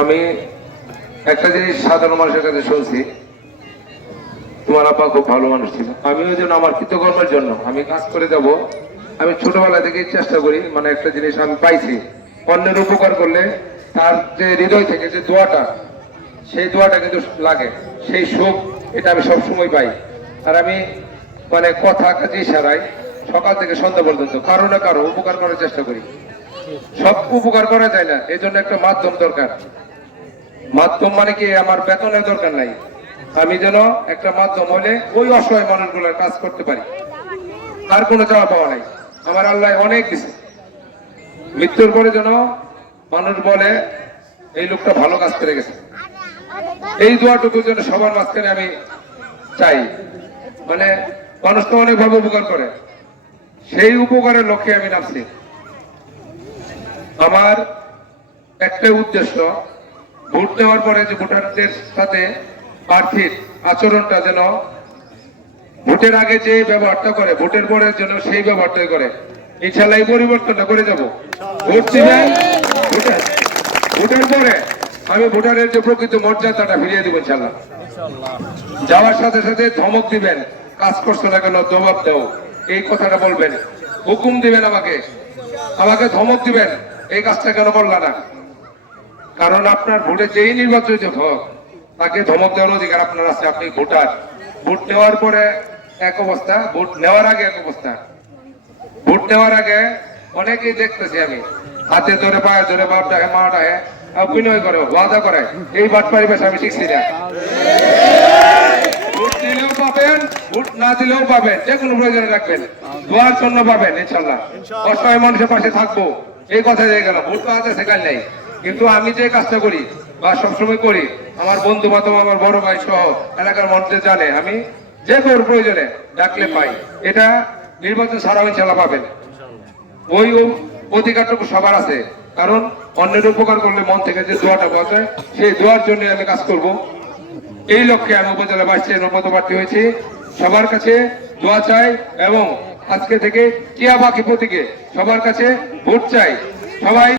আমি একটা জিনিস সাধারণ মানুষের কাছে শুনছি। তোমার আপা খুব ভালো মানুষ ছিল। আমিও যেন আমার কৃতকর্মের জন্য আমি কাজ করে যাব। আমি ছোটবেলা থেকেই চেষ্টা করি মানে একটা জিনিস আমি পাইছি। অন্যের উপকার করলে তার যে হৃদয় থেকে যে দোয়াটা, সেই দোয়াটা কিন্তু লাগে। সেই সুখ, এটা আমি সব সময় পাই। আর আমি মানে কথা কাজে সারাই, সকাল থেকে সন্ধ্যা পর্যন্ত, কারও না কারও উপকার করার চেষ্টা করি। সব উপকার করা যায় না এই জন্য একটা মাধ্যম দরকার। মাধ্যম মানে কি আমার বেতনের দরকার নাই। আমি যেন একটা মাধ্যম হলে ওই অসহায় মানুষগুলোর কাজ করতে পারি। আর কোনো চাওয়া পাওয়া নাই। আমার আল্লাহ অনেক দিছে। মৃত্যুর পরে যেন মানুষ বলে, এই লোকটা ভালো কাজ করে গেছে। এই দোয়াটুকু যেন সবার মাঝখানে আমি চাই। মানে মানুষ তো অনেকভাবে উপকার করে। সেই উপকারের লক্ষ্যে আমি নামছি। আমার একটাই উদ্দেশ্য ভোট দেওয়ার পরে যে ভোটারদের সাথে প্রার্থীর আচরণটা যেন ভোটের আগে যে ব্যবহারটা করে ভোটের পরে যেন সেই ব্যবহারটাই করে ইনশাল্লাহ এই পরিবর্তনটা করে যাব। ভোট দিবেন ভোটের ভোটের পরে আমি ভোটারের যে প্রকৃত মর্যাদাটা ফিরিয়ে দিব ইনশাল্লাহ যাওয়ার সাথে সাথে ধমক দিবেন কাজ করছ না কেন জবাব দেও এই কথাটা বলবেন। হুকুম দিবেন আমাকে আমাকে ধমক দিবেন এই কাজটা কেন করলা না? কারণ আপনার ভোটে যেই নির্বাচিত হোক তাকে ধমক দেওয়ার অধিকার আপনার আছে আপনি ভোটার। ভোট নেওয়ার পরে এক অবস্থা ভোট নেওয়ার আগে এক অবস্থা। ভোট নেওয়ার আগে অনেকেই দেখতেছি আমি হাতে ধরে পায়ে ধরে বাপ ডাকে মা ডাকে অভিনয় করে ওয়াদা করে এই বাট পরিবেশ আমি শিখছি না। ভোট দিলেও পাবেন ভোট না দিলেও পাবেন যে কোনো প্রয়োজনে রাখবেন দোয়ার জন্য পাবেন ইনশাল্লাহ। অসহায় মানুষের পাশে থাকব এই কথা দিয়ে গেল ভোট পাওয়াতে সেখানে নেই। কিন্তু আমি যে কাজটা করি বা সবসময় করি, আমার বন্ধু বান্ধব আমার বড় ভাই সহ এলাকার মধ্যে জানে, আমি যে কোনো প্রয়োজনে ডাকলে পাই। এটা নির্বাচন ছাড়াও ইনশাল্লাহ পাবেন। ওই অধিকারটুকু সবার আছে, কারণ অন্যের উপকার করলে মন থেকে যে দোয়াটা বসে সেই দোয়ার জন্য আমি কাজ করব। এই লক্ষ্যে আমি উপজেলা বাইশ পদপ্রার্থী হয়েছি। সবার কাছে দোয়া চাই এবং আজকে থেকে টিয়া বাকি প্রতীকে সবার কাছে ভোট চাই। সবাই